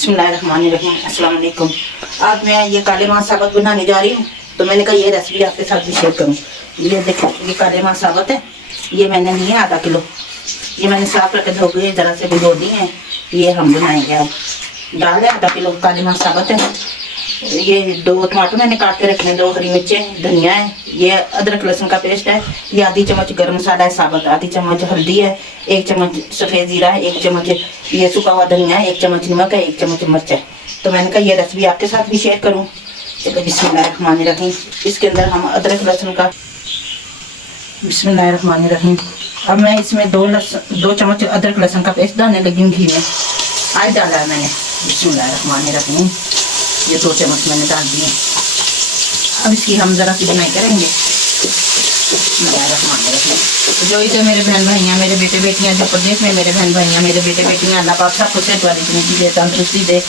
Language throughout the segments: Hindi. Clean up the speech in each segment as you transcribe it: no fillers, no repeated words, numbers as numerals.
बिस्मिल्लाहिर्रहमानिर्रहीम। अस्सलाम वालेकुम। आज मैं ये काले मांस साबत बनाने जा रही हूँ, तो मैंने कहा ये रेसिपी आपके साथ भी शेयर करूँ। ये देखो, ये काले मांस साबत है। ये मैंने लिए आधा किलो। ये मैंने साफ रखे धो के ज़रा से भिगो दी हैं। ये हम बनाएंगे अब। दाल है आधा किलो, काले मांस साबत है। ये 2 टमाटर मैंने काट के रखे हैं, 2 हरी मिर्चें, धनिया है, ये अदरक लहसुन का पेस्ट है, ये आधी चम्मच गरम मसाला है साबुत, आधी चम्मच हल्दी है, 1 चम्मच सफ़ेद ज़ीरा है, 1 चम्मच ये सूखा हुआ धनिया है, 1 चम्मच नमक है, 1 चम्मच मिर्च है। तो मैंने कहा ये रेसिपी आपके साथ भी शेयर करूँ। चलो बिस्मिल्लाहिर्रहमानिर्रहीम। इसके अंदर हम अदरक लहसुन का, बिस्मिल्लाहिर्रहमानिर्रहीम। अब मैं इसमें 2 चम्मच अदरक लहसुन का पेस्ट डालने लगी हूँ घी में। आज डाला है मैंने। बिस्मिल्लाहिर्रहमानिर्रहीम। ये 2 चम्मच मैंने डाल दिए। अब इसकी हम ज़रा सी बनाई करेंगे। तो जो इधर मेरे बहन भाई हैं, मेरे बेटे बेटियां, जो प्रदेश में मेरे बहन भाई हैं, मेरे बेटे बेटियां, अल्लाह पाक सबको सेहत वाली ज़िंदगी दे, तंदुरुस्ती दे।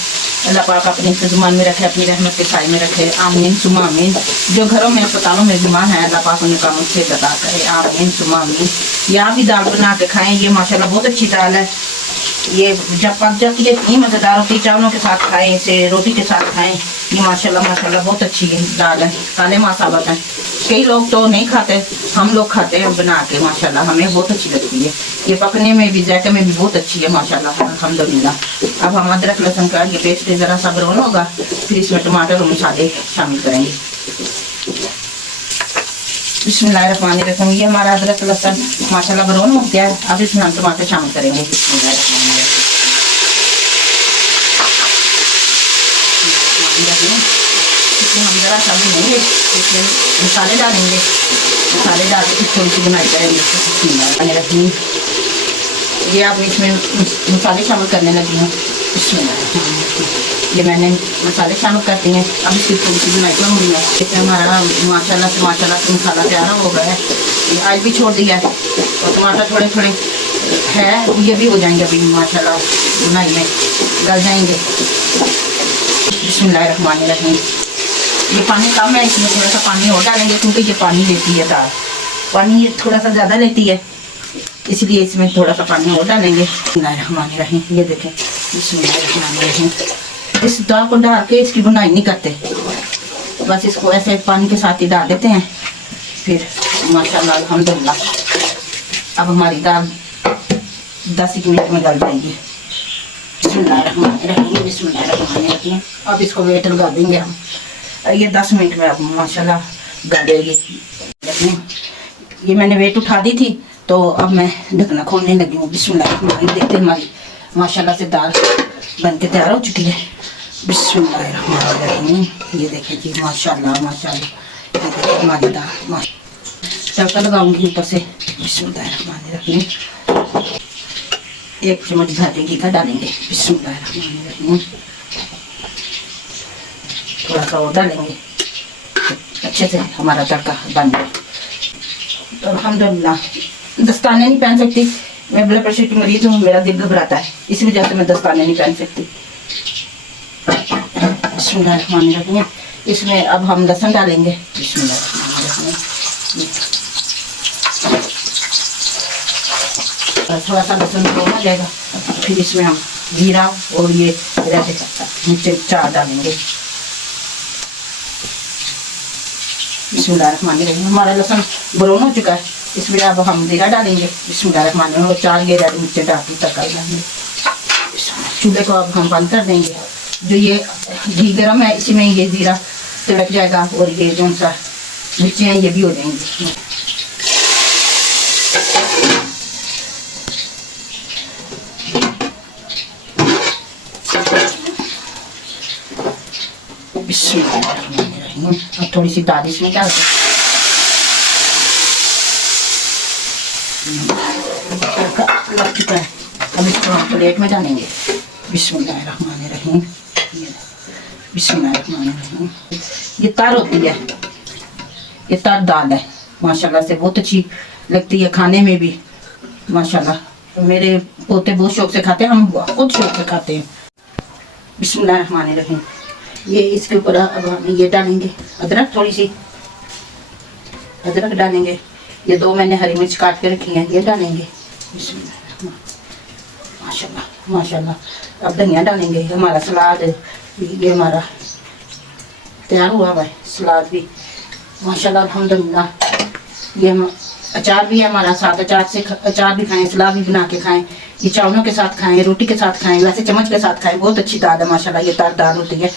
अल्लाह पाक अपनी जुबान में रखे, अपनी रहमत के साए में रखे। आमीन सुमा आमीन। जो घरों में अस्पतालों में बीमार है, अल्लाह पाक उनका मुझसे अता करे। आमीन सुमा आमीन। ये आप भी दाल बना के खाएँ। ये माशाल्लाह बहुत अच्छी दाल है। ये जब पक जाती है इतनी मज़ेदार होती है। चावलों के साथ खाएं, इसे रोटी के साथ खाएं। ये माशाल्लाह माशाल्लाह बहुत अच्छी है दाल है। काले मांस साबत है। कई लोग तो नहीं खाते, हम लोग खाते हैं बना के। माशाल्लाह हमें बहुत अच्छी लगती है। ये पकने में भी, जायके में भी बहुत अच्छी है माशाल्लाह अल्हम्दुलिल्लाह। अब हम अदरक लहसुन का ये पेस्ट ज़रा सा ब्राउन होगा, फिर इसमें टमाटर और मसाले शामिल करेंगे। बिस्मिल्लाहिर्रहमानिर्रहीम। ये हमारा अदरक लहसुन माशाल्लाह ब्राउन हो गया है। अब इसमें हम टमाटर शामिल करेंगे। बिस्मिल्लाहिर्रहमानिर्रहीम। इसमें हम ज़रा सा भूनेंगे, इसमें मसाले डालेंगे। मसाले डाल के थोड़ी सी बनाई करेंगे। बिस्मिल्लाहिर्रहमानिर्रहीम। ये आप इसमें मसाले शामिल करने लगी हूँ। बिस्मिल्लाहिर्रहमानिर्रहीम। ये मैंने मसाले शामिल कर दिए हैं। अब इसकी थोड़ी सी बनाई करूँगी मैं। इसमें हमारा माशाल्लाह से मसाला तैयार हो गया है। ये आज भी छोड़ दिया है और टमाटर थोड़े थोड़े है, ये भी हो जाएंगे अभी माशाल्लाह बुनाई में गल जाएंगे। बिस्मिल्लाहिर्रहमानिर्रहीम। ये पानी कम है, इसमें थोड़ा सा पानी और डालेंगे क्योंकि ये पानी लेती है दाल। पानी ये थोड़ा सा ज़्यादा लेती है, इसलिए इसमें थोड़ा सा पानी और डालेंगे। बिस्मिल्लाहिर्रहमानिर्रहीम। ये देखें, बिस्मिल्लाहिर्रहमानिर्रहीम। इस दाल को डाल के इसकी बुनाई नहीं करते, बस इसको ऐसे पानी के साथ ही डाल देते हैं। फिर माशाल्लाह अल्हम्दुलिल्लाह अब हमारी दाल 10 मिनट में गल जाएगी। बिस्मिल्लाहिर्रहमानिर्रहीम। बिस्मिल्लाहिर्रहमानिर्रहीम। अब इसको वेट लगा देंगे हम। ये 10 मिनट में अब माशाल्लाह गल जाएगी। ये मैंने वेट उठा दी थी, तो अब मैं ढकना खोलने लगी हूँ। बिस्मिल्लाहिर्रहमानिर्रहीम। देखते हमारी माशाल्लाह से दाल बन के तैयार हो चुकी है। बिस्मिल्लाहिर्रहमानिर्रहीम। ये देखिए जी माशाल्लाह माशाल्लाह। ये देखिए हमारी दाल तड़का लगाऊंगी ऊपर से। बिस्मिल्लाहिर्रहमानिर्रहीम। 1 चम्मच भाजी घी का डालेंगे। बिस्मिल्लाहिर्रहमानिर्रहीम। थोड़ा सा और डालेंगे, अच्छे से हमारा तड़का बन जाए। तो अल्हम्दुलिल्लाह दस्ताने नहीं पहन सकती, मैं ब्लड प्रेशर की मरीज हूँ, मेरा दिल घबराता है, इस वजह से मैं दस्ताने नहीं पहन सकती। बिस्मिल्लाहिर्रहमानिर्रहीम। इसमें अब हम लहसुन डालेंगे। बिस्मिल्लाहिर्रहमानिर्रहीम। थोड़ा सा लहसुन ब्राउन हो जाएगा, फिर इसमें हम जीरा और ये मिर्च 4 डालेंगे। बिस्मिल्लाहिर्रहमानिर्रहीम। हमारा लहसुन ब्राउन हो चुका है, इसमें अब हम जीरा डालेंगे। बिस्मिल्लाहिर्रहमानिर्रहीम। और 4 ये रेड मिर्चें डाल के तड़का लगाएंगे। चूल्हे को अब हम बंद कर देंगे। जो ये घी गर्म है, इसी में ये जीरा तड़क जाएगा और ये जो सा मिर्चें हैं ये भी हो जाएंगी। बिस्मिल्लाहिर्रहमानिर्रहीम। अब थोड़ी सी दाल इसमें डाल दें। लग चुका है, अब इसको हम प्लेट में डालेंगे। बिस्मिल्लाहिर्रहमानिर्रहीम। बिस्मिल्लाहिर्रहमानिर्रहीम। ये तर होती है, ये तर दाल है, माशाल्लाह से बहुत अच्छी लगती है खाने में भी माशाल्लाह। मेरे पोते बहुत शौक से खाते हैं, हम खुद शौक से खाते हैं। बिस्मिल्लाहिर्रहमानिर्रहीम। ये इसके ऊपर अब हम ये डालेंगे अदरक, थोड़ी सी अदरक डालेंगे। ये 2 मैंने हरी मिर्च काट के रखी हैं, ये डालेंगे। बिस्मिल्लाह माशाल्लाह। माशाल्लाह। अब धनिया डालेंगे, हमारा सलाद ये हमारा तैयार हुआ हुआ है, सलाद भी माशाल्लाह अल्हम्दुलिल्लाह। ये हम अचार भी है हमारा, साथ अचार भी खाएं, सलाद भी बना के खाएं, ये चावलों के साथ खाएं, रोटी के साथ खाएं, वैसे चम्मच के साथ खाएं। बहुत अच्छी दाल है माशाल्लाह, ये तार दाल होती है।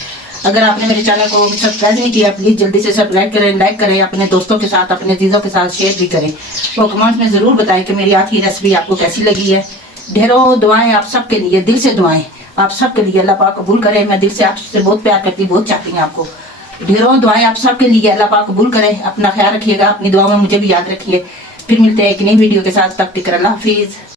अगर आपने मेरे चैनल को सब्सक्राइब नहीं किया, प्लीज़ जल्दी से सब्सक्राइब करें, लाइक करें, अपने दोस्तों के साथ, अपने अजीज़ों के साथ शेयर भी करें। तो कमेंट्स में ज़रूर बताएं कि मेरी आज की रेसिपी आपको कैसी लगी है। ढेरों दुआएं आप सबके लिए, दिल से दुआएं आप सबके लिए, अल्लाह पाक कबूल करे। मैं दिल से आपसे बहुत प्यार करती हूँ, बहुत चाहती हूँ आपको। ढेरों दुआएं आप सबके लिए, अल्लाह पाक कबूल करे। अपना ख्याल रखिएगा, अपनी दुआ में मुझे भी याद रखिए। फिर मिलते हैं एक नई वीडियो के साथ, तब तक अल्लाह हाफिज़।